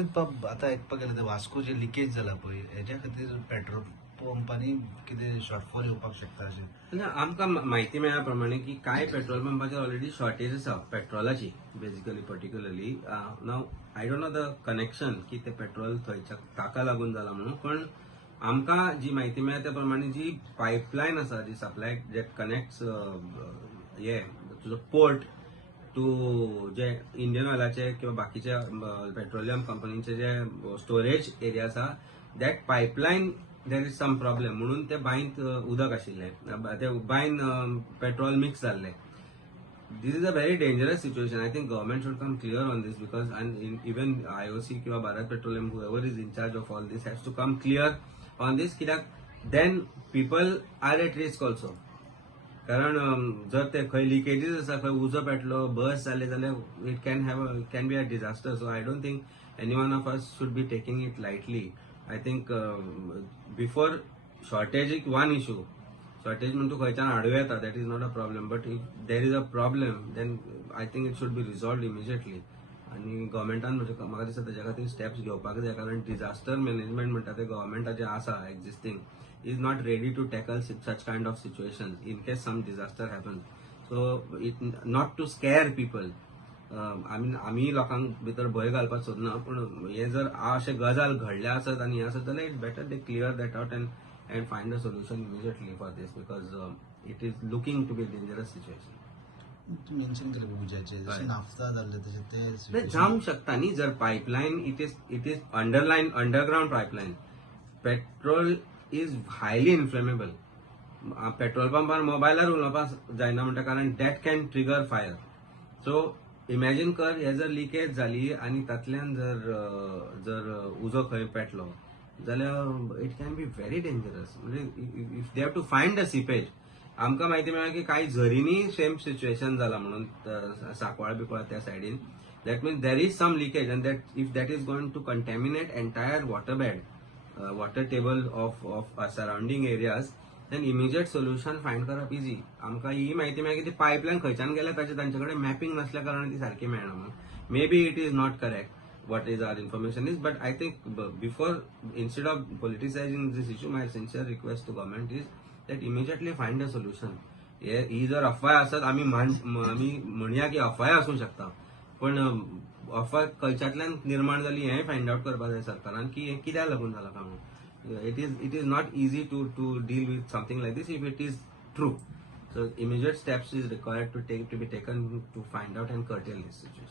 आता एकपाक गेले वास्को जे लिकेज जाला पळय हेच्या खातीर पेट्रोल पंपांनी कितें शॉर्टफॉल येवपाक शकता अशें. म्हणजे आमकां म्हायती मेळ्ळ्या प्रमाणे की कांय पेट्रोल पंपाचेर ऑलरेडी शॉर्टेज आसा पेट्रोलाची बेसिकली पर्टिक्युलरली नाव I don't know the connection की ते पेट्रोल थंयच्या ताका लागून जाला म्हणून पण आमकां जी म्हायती मेळ्ळ्या त्या प्रमाणे जी पायपलायन आसा जी सप्लाय जे कनेक्ट्स हे तुजो पोर्ट टू जे इंडियन ऑयलाचे किंवा बाकीच्या पेट्रोलियम कंपनीचे जे स्टोरेज एरिया आसा that pipeline there is some problem म्हणून ते बांयत उदक आशिल्लें ते बांयन पेट्रोल मिक्स जाल्लें. This is a very dangerous situation. I think government should come clear on this because and even IOC किंवा Bharat Petroleum, whoever is in charge of all this, has to come clear on this. कित्याक then people are at risk also. कारण जर ते खंय leakages आसा खंय उजो पेटलो बस जाले जाल्यार it can be a disaster. So I don't think any one of us should be taking it lightly. I think before शॉर्टेजीक वन इशू शॉर्टेज म्हणून तूं खंयच्यान हाडूं येता that is not a problem but if there is a problem then I think it should be resolved immediately. आणि गव्हर्मेंटान म्हाका दिसता ताच्या खातीर स्टेप्स घेवपाक जाय कारण डिझास्टर मॅनेजमेंट म्हणटा ते गव्हर्मेंटाचें आसा existing is not ready to tackle such kind of situations in case some disaster happens. So it not to scare people. आमी लोकांक भितर भंय घालपाक सोदना पूण हे जर अशें गजाल घडले आसत आनी हे आसत जाल्यार it's better they clear that out and find a solution immediately for this because it is looking to be dangerous situation. Mention केलें उज्याचे जशें नाफ्ता जाल्ले तशें ते जावंक शकता न्ही जर pipeline it is underground pipeline. Petrol is highly inflammable. Petrol पंपार मोबायलार उलोवपाक जायना म्हणटा कारण that can trigger fire. So imagine कर हे जर लिकेज जाली आनी तातल्यान जर उजो खंय पेटलो जाल्यार it can be very dangerous. म्हणजे if they have to find a seepage. आमकां म्हायती मेळ्ळा की कांय झरींनी सेम सिच्युएशन जाला म्हणून सांकवाळ बिकवाळ त्या सायडीन. That means there is some leakage and if that is going to contaminate entire water bed water table of surrounding areas, then immediate solution find करप easy. आमकां ही म्हायती मेळ्ळी की ती पायपलायन खंयच्यान गेल्या तांचे कडेन मॅपिंग नासल्या कारणान ती सारकी मेळना म्हणून. Maybe it is not correct what is our information is but I think before instead of politicising this issue my sincere request to government is that immediately find a solution. ही जर अफवाय आसत आमी म्हणया की अफवाय आसूं शकता पण अफवा खंयच्यातल्यान निर्माण जाली हेंय फायंड आउट करपाक जाय सरकारान की हें कित्याक लागून जाला काय म्हणून. It is not easy to deal with something like this if it is true. So immediate steps is required to be taken to find out and curtail this situation.